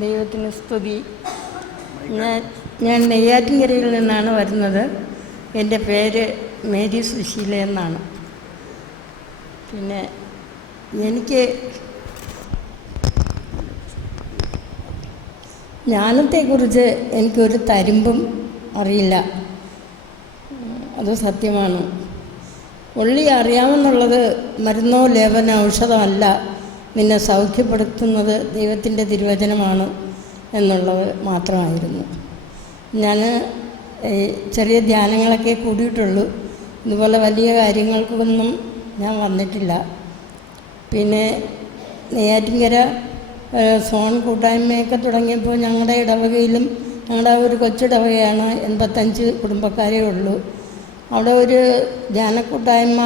ദൈവത്തിന് സ്തുതി. ഞാൻ നെയ്യാറ്റിൻകരയിൽ നിന്നാണ് വരുന്നത്. എൻ്റെ പേര് മേരി സുശീല എന്നാണ്. പിന്നെ എനിക്ക് ജ്ഞാനത്തെക്കുറിച്ച് എനിക്കൊരു തരിമ്പും അറിയില്ല, അത് സത്യമാണ്. ഉള്ളി അറിയാമെന്നുള്ളത് മരുന്നോ ലേപന ഔഷധമല്ല, നിന്നെ സൗഖ്യപ്പെടുത്തുന്നത് ദൈവത്തിൻ്റെ തിരുവചനമാണ് എന്നുള്ളത് മാത്രമായിരുന്നു. ഞാൻ ചെറിയ ധ്യാനങ്ങളൊക്കെ കൂടിയിട്ടുള്ളൂ, ഇതുപോലെ വലിയ കാര്യങ്ങൾക്കൊന്നും ഞാൻ വന്നിട്ടില്ല. പിന്നെ നെയ്യാറ്റിൻകര സോൺ കൂട്ടായ്മയൊക്കെ തുടങ്ങിയപ്പോൾ ഞങ്ങളുടെ ഇടവകയിലും, ഞങ്ങളുടെ ഒരു കൊച്ചിടവകയാണ്, 85 കുടുംബക്കാരേ ഉള്ളൂ. അവിടെ ഒരു ധ്യാനക്കൂട്ടായ്മ,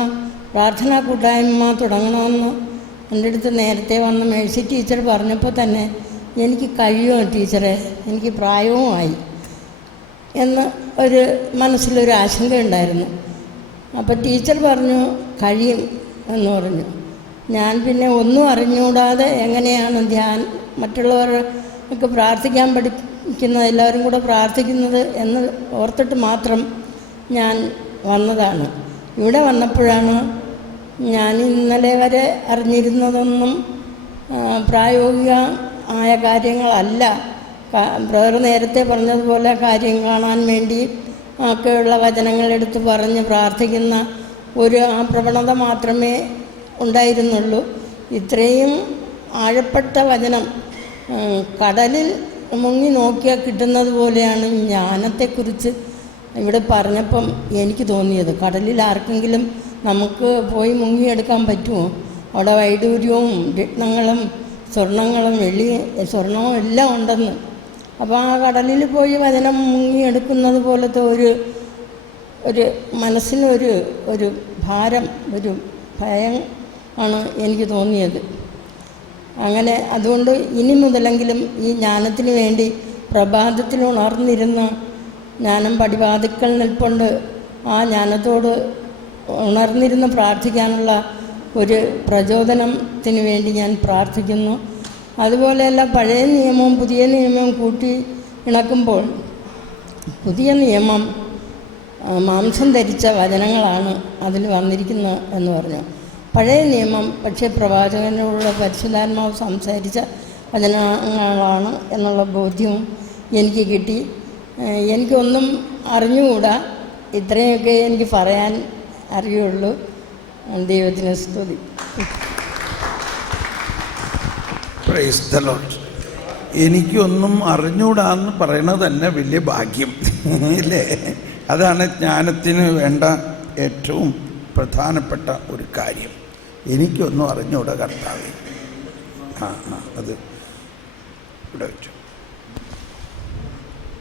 പ്രാർത്ഥനാ കൂട്ടായ്മ തുടങ്ങണമെന്ന് എൻ്റെ അടുത്ത് നേരത്തെ വന്ന് മേഴ്സി ടീച്ചർ പറഞ്ഞപ്പോൾ തന്നെ എനിക്ക് കഴിയുമോ ടീച്ചറെ, എനിക്ക് പ്രായവുമായി എന്ന് ഒരു മനസ്സിലൊരു ആശങ്കയുണ്ടായിരുന്നു. അപ്പോൾ ടീച്ചർ പറഞ്ഞു കഴിയും എന്ന് പറഞ്ഞു. ഞാൻ പിന്നെ ഒന്നും അറിഞ്ഞുകൂടാതെ എങ്ങനെയാണ് മറ്റുള്ളവർക്ക് പ്രാർത്ഥിക്കാൻ പഠിക്കുന്നത്, എല്ലാവരും കൂടെ പ്രാർത്ഥിക്കുന്നത് എന്ന് ഓർത്തിട്ട് മാത്രം ഞാൻ വന്നതാണ്. ഇവിടെ വന്നപ്പോഴാണ് ഞാൻ ഇന്നലെ വരെ അറിഞ്ഞിരുന്നതൊന്നും പ്രായോഗിക ആയ കാര്യങ്ങളല്ല. ബ്രദർ നേരത്തെ പറഞ്ഞതുപോലെ കാര്യം കാണാൻ വേണ്ടി ഒക്കെയുള്ള വചനങ്ങളെടുത്ത് പറഞ്ഞ് പ്രാർത്ഥിക്കുന്ന ആ പ്രവണത മാത്രമേ ഉണ്ടായിരുന്നുള്ളൂ. ഇത്രയും ആഴപ്പെട്ട വചനം കടലിൽ മുങ്ങി നോക്കിയാൽ കിട്ടുന്നത് പോലെയാണ് ജ്ഞാനത്തെക്കുറിച്ച് ഇവിടെ പറഞ്ഞപ്പം എനിക്ക് തോന്നിയത്. കടലിൽ ആർക്കെങ്കിലും നമുക്ക് പോയി മുങ്ങിയെടുക്കാൻ പറ്റുമോ? അവിടെ വൈഡൂര്യവും രത്നങ്ങളും സ്വർണങ്ങളും സ്വർണവും എല്ലാം ഉണ്ടെന്ന്. അപ്പോൾ ആ കടലിൽ പോയി വചനം മുങ്ങിയെടുക്കുന്നത് പോലത്തെ ഒരു മനസ്സിനൊരു ഭാരം, ഒരു ഭയം ആണ് എനിക്ക് തോന്നിയത്. അങ്ങനെ അതുകൊണ്ട് ഇനി മുതലെങ്കിലും ഈ ജ്ഞാനത്തിന് വേണ്ടി പ്രഭാതത്തിൽ ഉണർന്നിരുന്ന്, ജ്ഞാനം പടിവാതിക്കൽ നിൽപ്പുണ്ട്, ആ ജ്ഞാനത്തോട് ഉണർന്നിരുന്ന് പ്രാർത്ഥിക്കാനുള്ള ഒരു പ്രചോദനത്തിന് വേണ്ടി ഞാൻ പ്രാർത്ഥിക്കുന്നു. അതുപോലെയല്ല, പഴയ നിയമവും പുതിയ നിയമവും കൂട്ടി ഇണക്കുമ്പോൾ പുതിയ നിയമം മാംസം ധരിച്ച വചനങ്ങളാണ് അതിൽ വന്നിരിക്കുന്നത് എന്ന് പറഞ്ഞു. പഴയ നിയമം പക്ഷേ പ്രവാചകനോടുള്ള പരിശുദ്ധാത്മാവ് സംസാരിച്ച വചനങ്ങളാണ് എന്നുള്ള ബോധ്യവും എനിക്ക് കിട്ടി. എനിക്കൊന്നും അറിഞ്ഞുകൂടാ, ഇത്രയൊക്കെ എനിക്ക് പറയാൻ അറിയുള്ളൂ. ദൈവത്തിന് സ്തുതി. Praise the Lord. എനിക്കൊന്നും അറിഞ്ഞൂടാന്ന് പറയണത് തന്നെ വലിയ ഭാഗ്യം ഇല്ലേ? അതാണ് ജ്ഞാനത്തിന് വേണ്ട ഏറ്റവും പ്രധാനപ്പെട്ട ഒരു കാര്യം. എനിക്കൊന്നും അറിഞ്ഞൂടാ കർത്താവേ. അത് ഇവിടെ വെച്ചു.